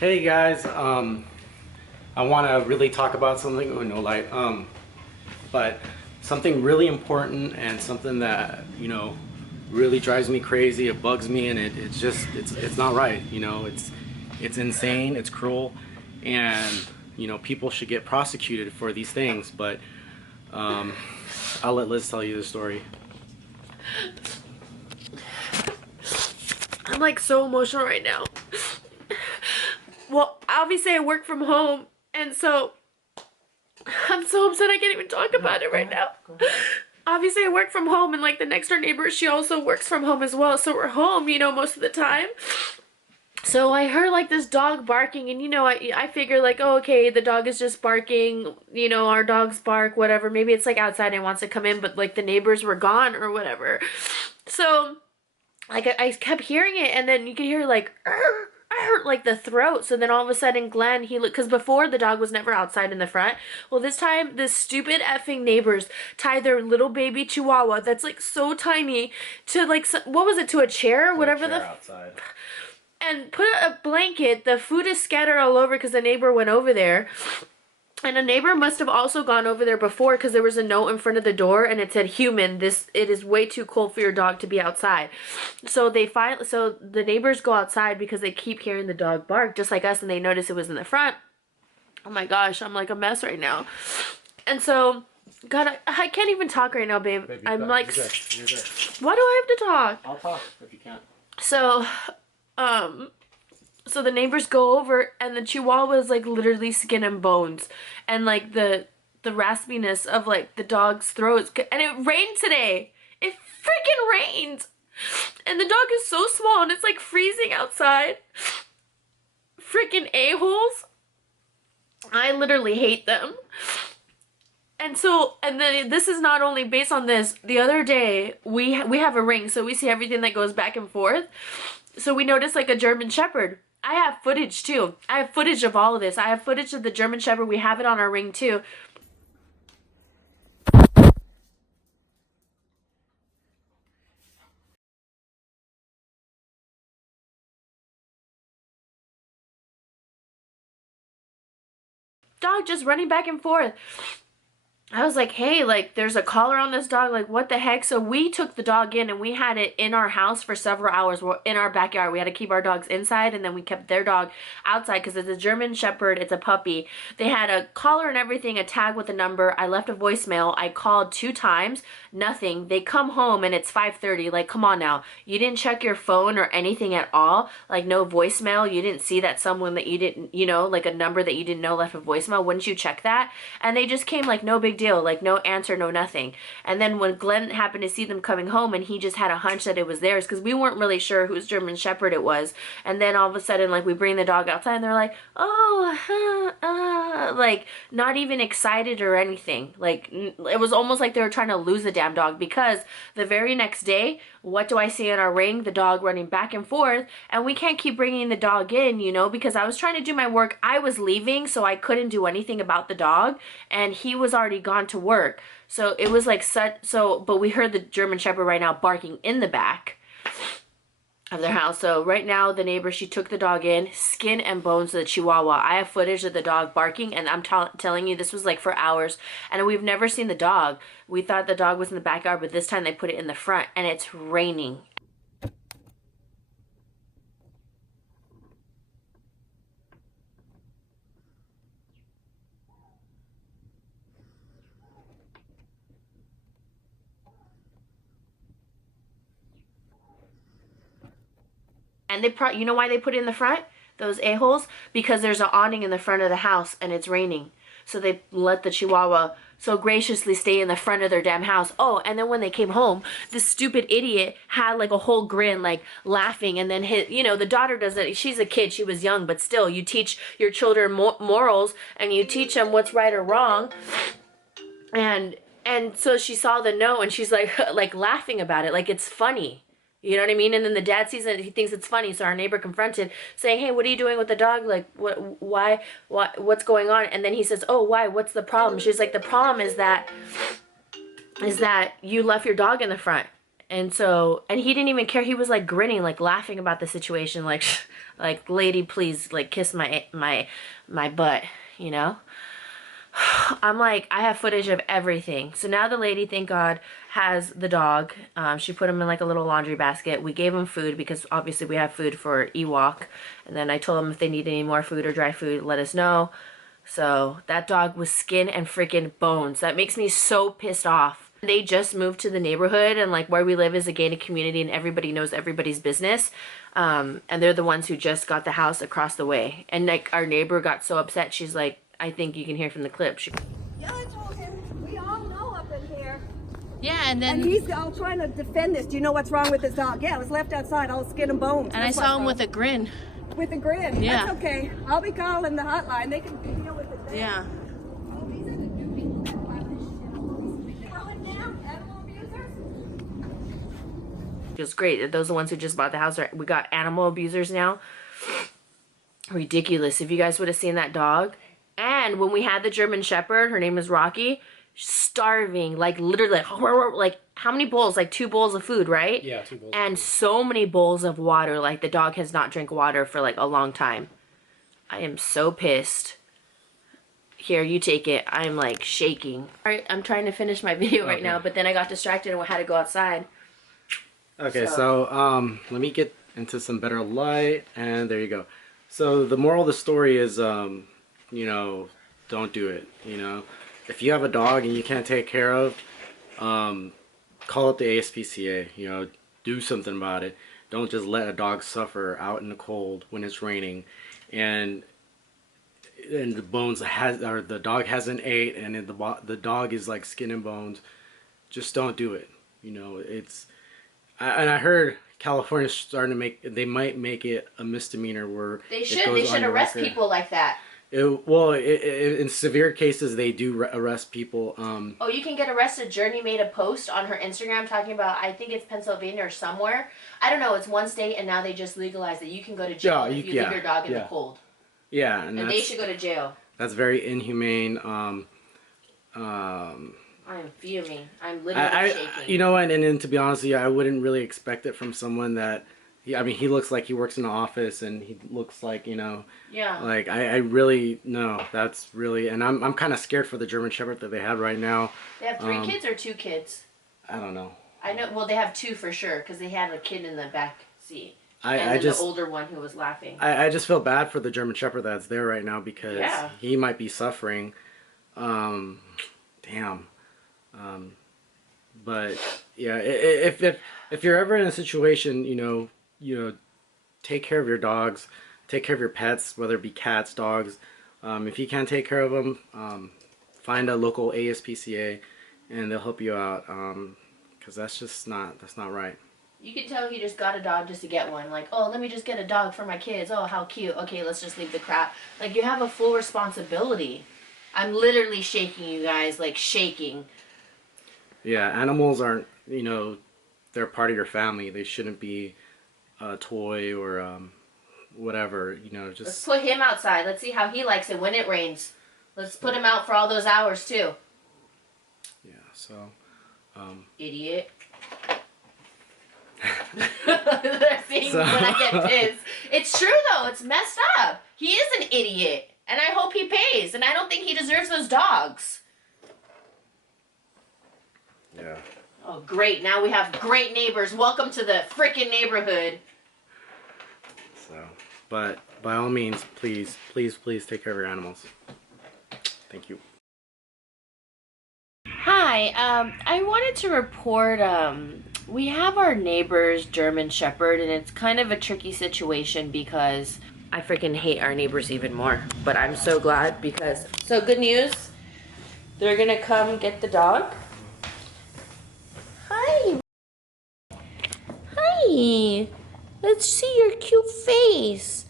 Hey guys, I want to really talk about something. Oh no light. But something really important and something that really drives me crazy. It bugs me, and it's not right. It's insane. It's cruel, and people should get prosecuted for these things. But I'll let Liz tell you the story. I'm like so emotional right now. Well, obviously I work from home, and so I'm so upset I can't even talk about it right now. Obviously I work from home, and like the next door neighbor, she also works from home as well, so we're home, most of the time. So I heard like this dog barking, and I figure like, oh, okay, the dog is just barking, our dogs bark, whatever. Maybe it's like outside and wants to come in, but like the neighbors were gone or whatever. So like I kept hearing it, and then you could hear like, I heard like the throat. So then all of a sudden Glenn, he looked, because before the dog was never outside in the front. Well, this time the stupid effing neighbors tied their little baby chihuahua that's like so tiny to like, what was it, to a chair or whatever, the outside. And put a blanket. The food is scattered all over because the neighbor went over there. And a neighbor must have also gone over there before, because there was a note in front of the door and it said, "Human, it is way too cold for your dog to be outside." So the neighbors go outside because they keep hearing the dog bark just like us, and they notice it was in the front. Oh my gosh, I'm like a mess right now. And so, God, I can't even talk right now, babe. I'm like, You're good. Why do I have to talk? I'll talk if you can't. So the neighbors go over, and the chihuahua is like literally skin and bones, and like the raspiness of like the dog's throat. And it rained today. It freaking rained, and the dog is so small, and it's like freezing outside. Freaking a-holes. I literally hate them. And then this is not only based on this. The other day we have a ring, so we see everything that goes back and forth. So we noticed like a German Shepherd. I have footage too. I have footage of all of this. I have footage of the German Shepherd. We have it on our ring too. Dog just running back and forth. I was like, hey, like, there's a collar on this dog. Like, what the heck? So we took the dog in, and we had it in our house for several hours. We're in our backyard. We had to keep our dogs inside, and then we kept their dog outside because it's a German Shepherd. It's a puppy. They had a collar and everything, a tag with a number. I left a voicemail. I called 2 times. Nothing. They come home, and it's 5:30. Like, come on now. You didn't check your phone or anything at all? Like, no voicemail? You didn't see that someone that you didn't, like a number that you didn't know left a voicemail? Wouldn't you check that? And they just came like, no big deal, like no answer, no nothing. And then when Glenn happened to see them coming home, and he just had a hunch that it was theirs, because we weren't really sure whose German Shepherd it was. And then all of a sudden, like, we bring the dog outside, and they're like, oh, like not even excited or anything. Like, it was almost like they were trying to lose the damn dog, because the very next day, what do I see in our ring? The dog running back and forth, and we can't keep bringing the dog in, because I was trying to do my work. I was leaving, so I couldn't do anything about the dog, and he was already gone to work. So it was like but we heard the German Shepherd right now barking in the back of their house. So right now, the neighbor, she took the dog in, skin and bones of the Chihuahua. I have footage of the dog barking, and I'm telling you, this was like for hours, and we've never seen the dog. We thought the dog was in the backyard, but this time they put it in the front, and it's raining. And you know why they put it in the front? Those a-holes? Because there's an awning in the front of the house, and it's raining. So they let the Chihuahua so graciously stay in the front of their damn house. Oh, and then when they came home, this stupid idiot had like a whole grin, like laughing, and then the daughter doesn't, she's a kid, she was young, but still, you teach your children morals, and you teach them what's right or wrong. And so she saw the note, and she's like, like laughing about it, like it's funny. You know what I mean? And then the dad sees it, he thinks it's funny, so our neighbor confronted, saying, hey, what are you doing with the dog? Like, what's going on? And then he says, oh, why? What's the problem? She's like, the problem is that you left your dog in the front. And so, and he didn't even care. He was like grinning, like laughing about the situation, like, like, lady, please, like, kiss my butt, you know? I'm like, I have footage of everything. So now the lady, thank God, has the dog. She put him in like a little laundry basket. We gave him food because obviously we have food for Ewok. And then I told them if they need any more food or dry food, let us know. So that dog was skin and freaking bones. That makes me so pissed off. They just moved to the neighborhood, and like where we live is a gated community and everybody knows everybody's business. And they're the ones who just got the house across the way. And like our neighbor got so upset, she's like, I think you can hear from the clip. Yeah, I told him, we all know up in here. Yeah, and then... And he's all trying to defend this. Do you know what's wrong with this dog? Yeah, it was left outside, all skin and bones. And I saw him with a grin. With a grin? Yeah. That's okay. I'll be calling the hotline. They can deal with it then. Yeah. Oh, these are the new people that punish, calling now, animal abusers? It was great. Those are the ones who just bought the house. We got animal abusers now. Ridiculous. If you guys would have seen that dog. And when we had the German Shepherd, her name is Rocky, starving, like literally, like how many bowls? Like 2 bowls of food, right? Yeah, 2 bowls. And so many bowls of water. Like the dog has not drank water for like a long time. I am so pissed. Here, you take it. I'm like shaking. All right, I'm trying to finish my video right now, but then I got distracted and had to go outside. Okay, so let me get into some better light, and there you go. So the moral of the story is, you know, don't do it. You know, if you have a dog and you can't take care of, call up the ASPCA. You know, do something about it. Don't just let a dog suffer out in the cold when it's raining, and the bones or the dog hasn't ate, and the dog is like skin and bones. Just don't do it. You know, it's. And I heard California's starting to they might make it a misdemeanor where they should arrest people like that. In severe cases, they do arrest people. Oh, you can get arrested. Journey made a post on her Instagram talking about, I think it's Pennsylvania or somewhere. I don't know. It's one state, and now they just legalized that you can go to jail if you leave your dog in the cold. Yeah, and they should go to jail. That's very inhumane. I am fuming. I'm literally shaking. You know what? And to be honest with you, I wouldn't really expect it from someone that. I mean, he looks like he works in the office, and he looks like, you know. Yeah. Like I really no. That's really, and I'm kind of scared for the German Shepherd that they have right now. They have 3 kids or 2 kids. I don't know. I know. Well, they have 2 for sure because they had a kid in the back seat. And the older one who was laughing. I just feel bad for the German Shepherd that's there right now because he might be suffering. Damn. But yeah, if you're ever in a situation, you know, take care of your dogs, take care of your pets, whether it be cats, dogs. If you can't take care of them, find a local ASPCA, and they'll help you out. Because that's not right. You can tell he just got a dog just to get one. Like, oh, let me just get a dog for my kids. Oh, how cute. Okay, let's just leave the crap. Like, you have a full responsibility. I'm literally shaking, you guys. Like, shaking. Yeah, animals aren't, you know, they're part of your family. They shouldn't be a toy or whatever, you know, just... Let's put him outside. Let's see how he likes it when it rains. Let's put him out for all those hours, too. Yeah, so... Idiot. They're saying when I get pissed. It's true, though. It's messed up. He is an idiot. And I hope he pays. And I don't think he deserves those dogs. Yeah. Oh, great. Now we have great neighbors. Welcome to the frickin' neighborhood. So, but by all means, please take care of your animals. Thank you. Hi. I wanted to report, we have our neighbor's German Shepherd, and it's kind of a tricky situation because I freaking hate our neighbors even more. But I'm so glad because, so good news, they're gonna come get the dog. Hi. Hi. Let's see your cute face.